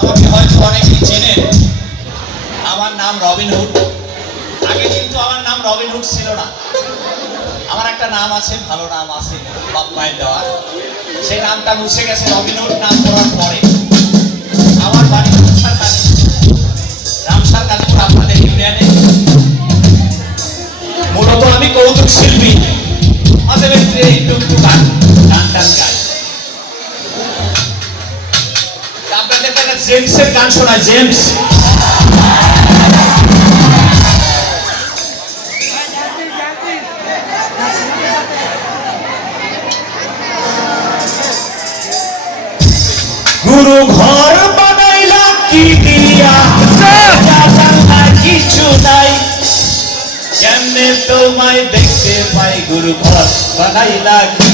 আমাকে হয়তো অনেকেই চেনেন। আমার নাম রবিন হুড। আগে কিন্তু আমার নাম রবিন হুড ছিল না। আমার একটা নাম আছে, ভালো নাম আছে, বাপ মায়ের দেওয়া। সেই নামটা মুছে গেছে রবিন হুড নাম করার পরে। আমার বাড়ি রামসার কালীপুর আপনাদের ইউনিয়নে। মূলত আমি কৌতুক শিল্পী, মাঝে মধ্যে একটু একটু গান টান গাই। আপনাদের একটা জেমসের গান শোনায়, জেমস। গুরু ঘর বানাইলা কি দিয়া, কিছু নাই, কেমনে তোমায় দেখতে পাই, গুরু ঘর বানাইলা কি